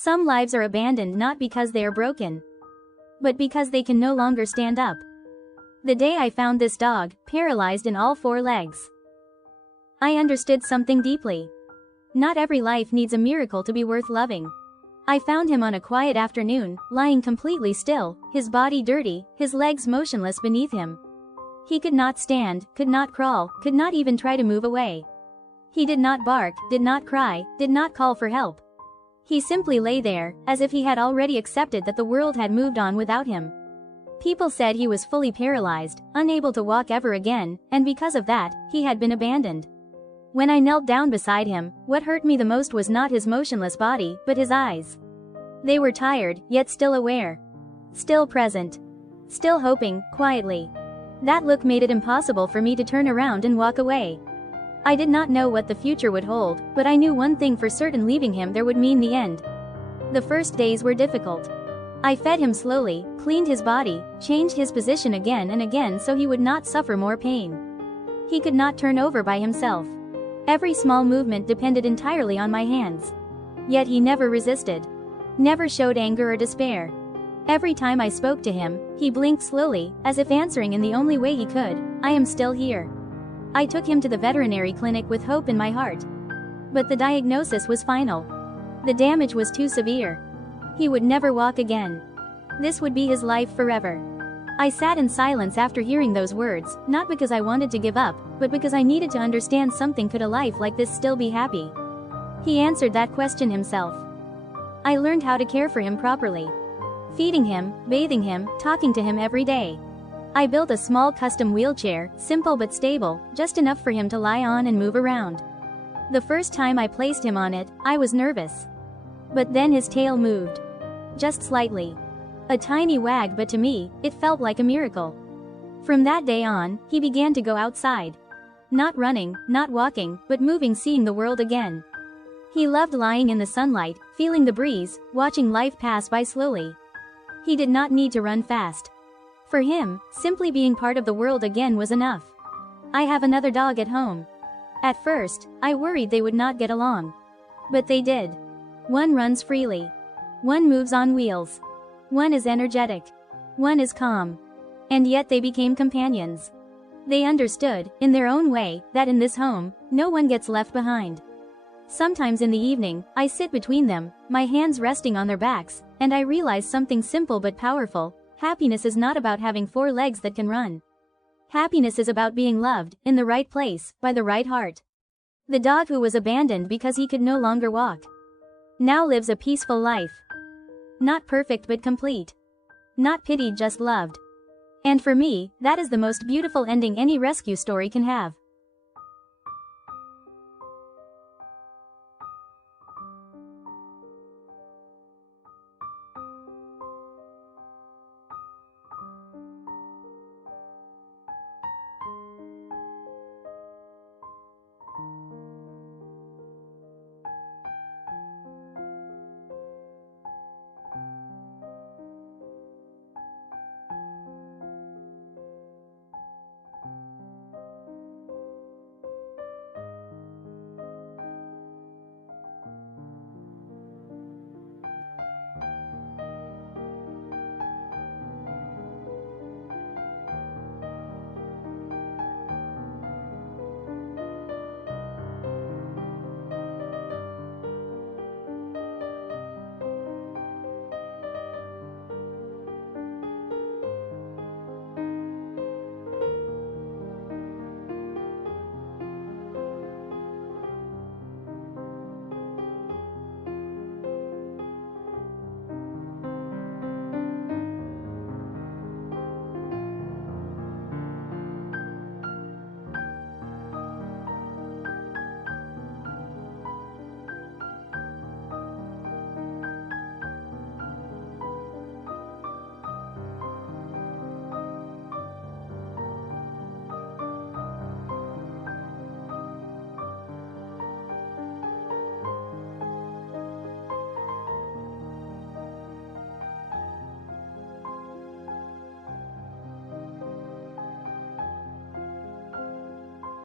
Some lives are abandoned not because they are broken, but because they can no longer stand up. The day I found this dog, paralyzed in all 4 legs, I understood something deeply. Not every life needs a miracle to be worth loving. I found him on a quiet afternoon, lying completely still, his body dirty, his legs motionless beneath him. He could not stand, could not crawl, could not even try to move away. He did not bark, did not cry, did not call for help. He simply lay there, as if he had already accepted that the world had moved on without him. People said he was fully paralyzed, unable to walk ever again, and because of that, he had been abandoned. When I knelt down beside him, what hurt me the most was not his motionless body, but his eyes. They were tired, yet still aware. Still present. Still hoping, quietly. That look made it impossible for me to turn around and walk away. I did not know what the future would hold, but I knew one thing for certain: leaving him there would mean the end. The first days were difficult. I fed him slowly, cleaned his body, changed his position again and again so he would not suffer more pain. He could not turn over by himself. Every small movement depended entirely on my hands. Yet he never resisted. Never showed anger or despair. Every time I spoke to him, he blinked slowly, as if answering in the only way he could, "I am still here." I took him to the veterinary clinic with hope in my heart. But the diagnosis was final. The damage was too severe. He would never walk again. This would be his life forever. I sat in silence after hearing those words, not because I wanted to give up, but because I needed to understand something. Could a life like this still be happy? He answered that question himself. I learned how to care for him properly. Feeding him, bathing him, talking to him every day. I built a small custom wheelchair, simple but stable, just enough for him to lie on and move around. The first time I placed him on it, I was nervous. But then his tail moved. Just slightly. A tiny wag, but to me, it felt like a miracle. From that day on, he began to go outside. Not running, not walking, but moving, seeing the world again. He loved lying in the sunlight, feeling the breeze, watching life pass by slowly. He did not need to run fast. For him, simply being part of the world again was enough. I have another dog at home. At first, I worried they would not get along. But they did. One runs freely. One moves on wheels. One is energetic. One is calm. And yet they became companions. They understood, in their own way, that in this home, no one gets left behind. Sometimes in the evening, I sit between them, my hands resting on their backs, and I realize something simple but powerful. Happiness is not about having 4 legs that can run. Happiness is about being loved, in the right place, by the right heart. The dog who was abandoned because he could no longer walk now lives a peaceful life. Not perfect but complete. Not pitied, just loved. And for me, that is the most beautiful ending any rescue story can have.